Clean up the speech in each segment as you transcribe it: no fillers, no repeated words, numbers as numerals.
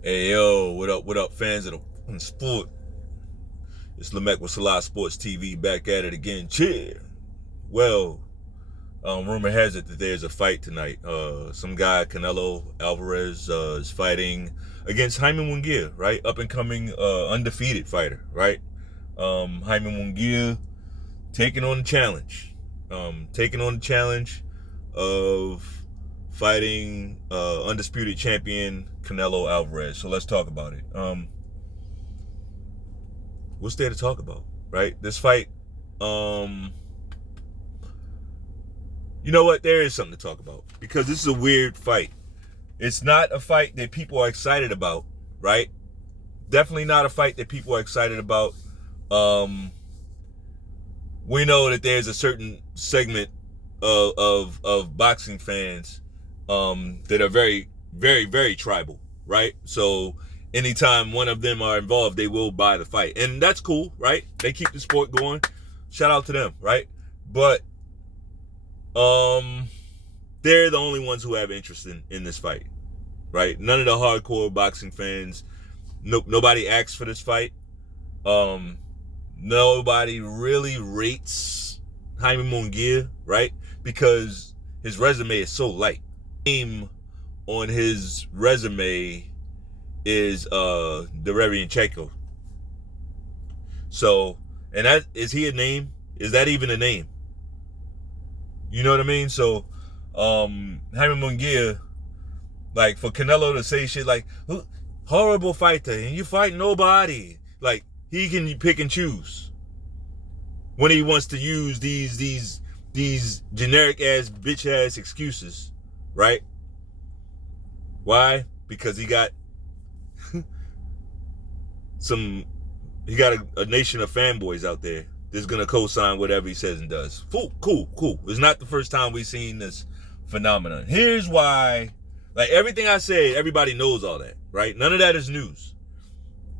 Hey yo, what up, fans of the sport? It's Lamech with Salah Sports TV back at it again. Cheer. Well, rumor has it that there's a fight tonight. Some guy, Canelo Alvarez, is fighting against Jaime Munguia, right? Up and coming, undefeated fighter, right? Jaime Munguia taking on the challenge, of fighting undisputed champion Canelo Alvarez. So let's talk about it. What's there to talk about, right? This fight, you know what? There is something to talk about because this is a weird fight. It's not a fight that people are excited about, right? Definitely not a fight that people are excited about. We know that there's a certain segment of boxing fans that are very, very, very tribal, right? So anytime one of them are involved, they will buy the fight. And that's cool, right? They keep the sport going. Shout out to them, right? But they're the only ones who have interest in this fight, right? None of the hardcore boxing fans, nobody asks for this fight. Nobody really rates Jaime Munguia, right? Because his resume is so light. Name on his resume is Derevyan Checo. So, and that is he a name? Is that even a name? You know what I mean? So, Jaime Munguia, like for Canelo to say shit like horrible fighter and you fight nobody, like he can pick and choose when he wants to use these generic ass bitch ass excuses, right? Why? Because he got a nation of fanboys out there that's gonna co-sign whatever he says and does. Cool. It's not the first time we've seen this phenomenon. Here's why, like everything I say, everybody knows all that, right? None of that is news.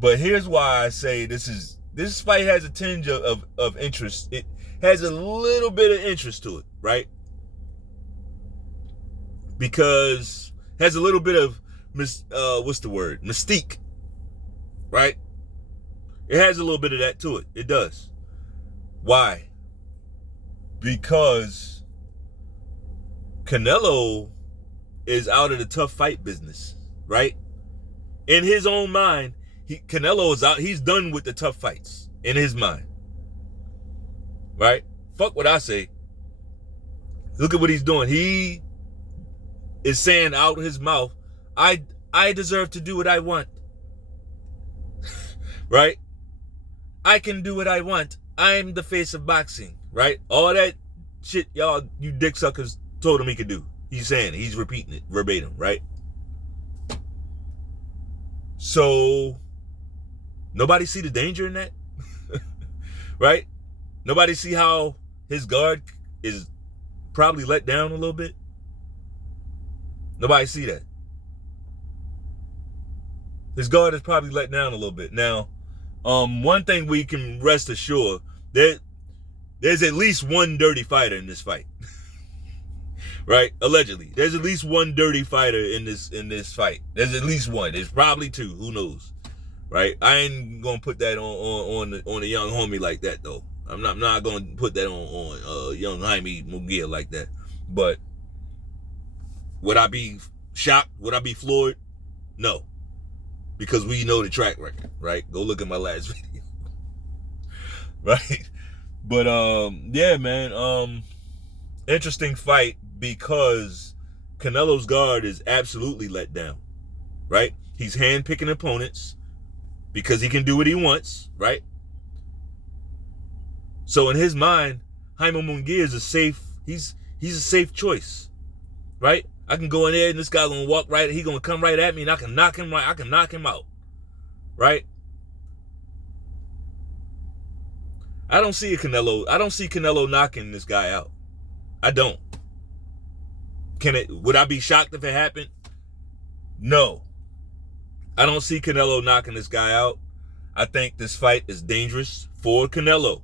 But here's why I say this fight has a tinge of interest. It has a little bit of interest to it, right? Because it has a little bit of mystique, right? It has a little bit of that to it. It does. Why? Because Canelo is out of the tough fight business, right? In his own mind, Canelo is out. He's done with the tough fights in his mind, right? Fuck what I say. Look at what he's doing. He is saying out his mouth, I deserve to do what I want, right? I can do what I want. I'm the face of boxing, right? All that shit y'all, you dick suckers told him he could do. He's saying it. He's repeating it verbatim, right? So nobody see the danger in that, right? Nobody see how his guard is probably let down a little bit. Nobody see that. His guard is probably let down a little bit. Now, one thing we can rest assured, there's at least one dirty fighter in this fight. Right? Allegedly. There's at least one dirty fighter in this fight. There's at least one. There's probably two. Who knows? Right? I ain't gonna put that on the young homie like that though. I'm not gonna put that on young Jaime Munguia like that. But would I be shocked? Would I be floored? No. Because we know the track record, right? Go look at my last video. Right? But yeah, man. Interesting fight because Canelo's guard is absolutely let down. Right? He's handpicking opponents because he can do what he wants, right? So in his mind, Jaime Munguia is a safe, he's a safe choice. Right? I can go in there and this guy's gonna walk right, he's gonna come right at me and I can knock him out. Right? I don't see Canelo knocking this guy out. I don't. Would I be shocked if it happened? No. I don't see Canelo knocking this guy out. I think this fight is dangerous for Canelo.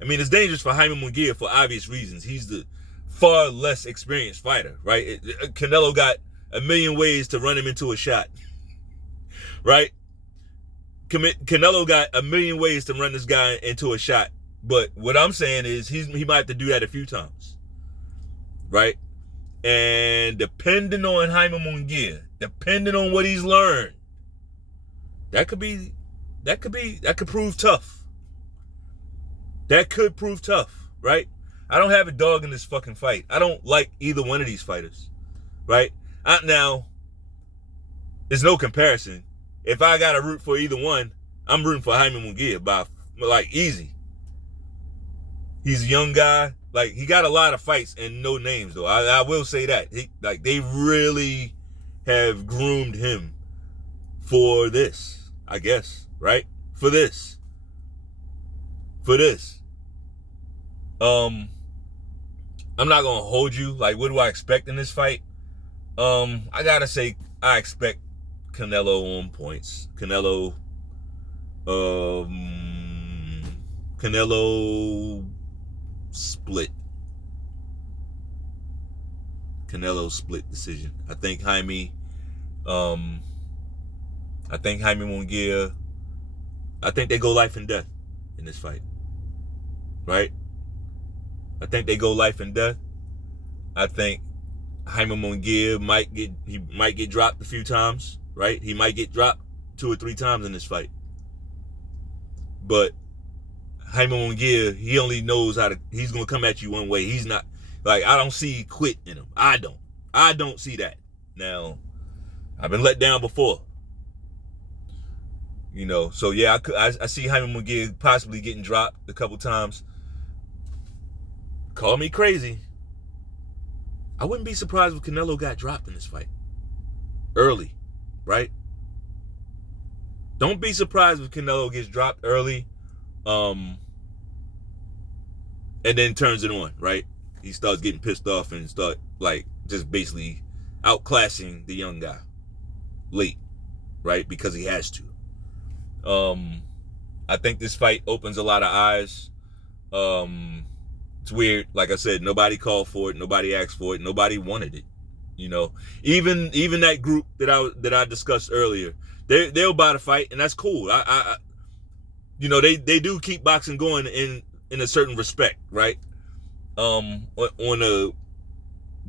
I mean, it's dangerous for Jaime Munguia for obvious reasons. He's the far less experienced fighter, right? Canelo got a million ways to run him into a shot, right? Canelo got a million ways to run this guy into a shot. But what I'm saying is he might have to do that a few times, right? And depending on Jaime Munguia, depending on what he's learned, that could prove tough. That could prove tough, right? I don't have a dog in this fucking fight. I don't like either one of these fighters, right? Now, there's no comparison. If I got to root for either one, I'm rooting for Jaime Munguia by, like, easy. He's a young guy. Like, he got a lot of fights and no names, though. I will say that. They really have groomed him for this, I guess, right? For this. I'm not going to hold you. Like, what do I expect in this fight? I got to say, I expect Canelo on points. Canelo split. Canelo split decision. I think Jaime Munguia, I think they go life and death in this fight. Right? I think they go life and death. I think Jaime Munguia might get dropped a few times, right? He might get dropped 2 or 3 times in this fight. But Jaime Munguia, he only knows he's going to come at you one way. He's not, like, I don't see quit in him. I don't see that. Now, I've been let down before. You know, so yeah, I see Jaime Munguia possibly getting dropped a couple times. Call me crazy. I wouldn't be surprised if Canelo got dropped in this fight. Early, right? Don't be surprised if Canelo gets dropped early, and then turns it on, right? He starts getting pissed off and start, like, just basically outclassing the young guy late, right? Because he has to. I think this fight opens a lot of eyes. It's weird. Like I said, nobody called for it. Nobody asked for it. Nobody wanted it. You know, even that group that I discussed earlier, they'll buy the fight, and that's cool. I you know, they do keep boxing going in a certain respect, right? On a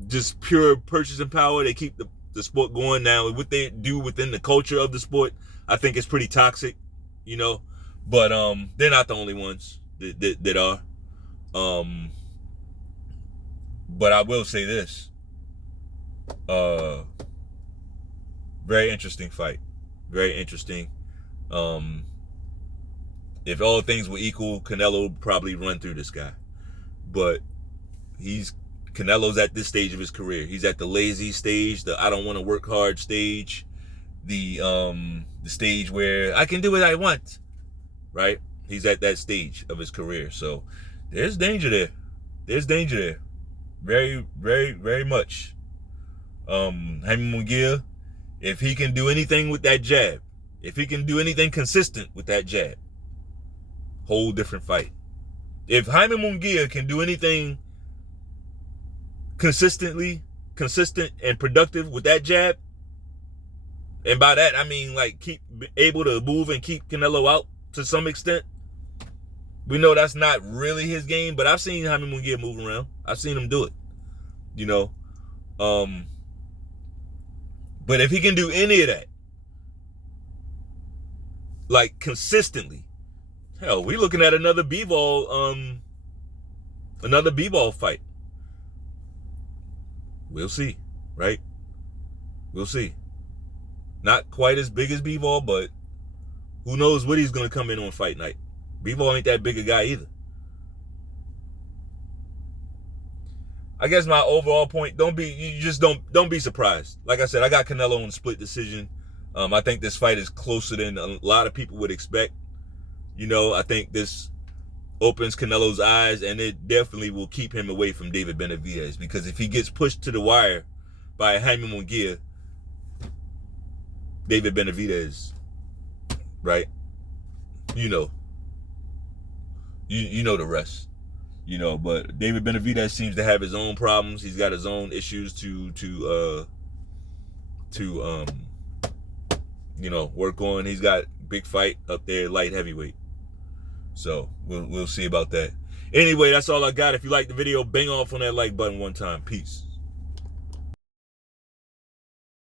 just pure purchasing power, they keep the sport going. Now, what they do within the culture of the sport, I think it's pretty toxic, you know. But they're not the only ones that are. But I will say this. Very interesting fight. Very interesting. If all things were equal, Canelo would probably run through this guy. But Canelo's at this stage of his career. He's at the lazy stage, the I don't want to work hard stage, the stage where I can do what I want, right? He's at that stage of his career. So there's danger there. There's danger there. Very, very, very much. Jaime Munguia, if he can do anything with that jab, if he can do anything consistent with that jab, whole different fight. If Jaime Munguia can do anything consistent and productive with that jab, and by that I mean like keep able to move and keep Canelo out to some extent. We know that's not really his game, but I've seen Jaime Munguia move around. I've seen him do it, you know. But if he can do any of that, like consistently, hell, we looking at another B-ball fight. We'll see, right? We'll see. Not quite as big as B-ball, but who knows what he's gonna come in on fight night. B-ball ain't that big a guy either. I guess my overall point, don't be surprised. Like I said, I got Canelo on split decision. I think this fight is closer than a lot of people would expect. You know, I think this opens Canelo's eyes, and it definitely will keep him away from David Benavidez, because if he gets pushed to the wire by Jaime Munguia, David Benavidez, right? You know. You know the rest. You know, but David Benavidez seems to have his own problems. He's got his own issues to work on. He's got big fight up there, light heavyweight. So we'll see about that. Anyway, that's all I got. If you like the video, bang off on that like button one time. Peace.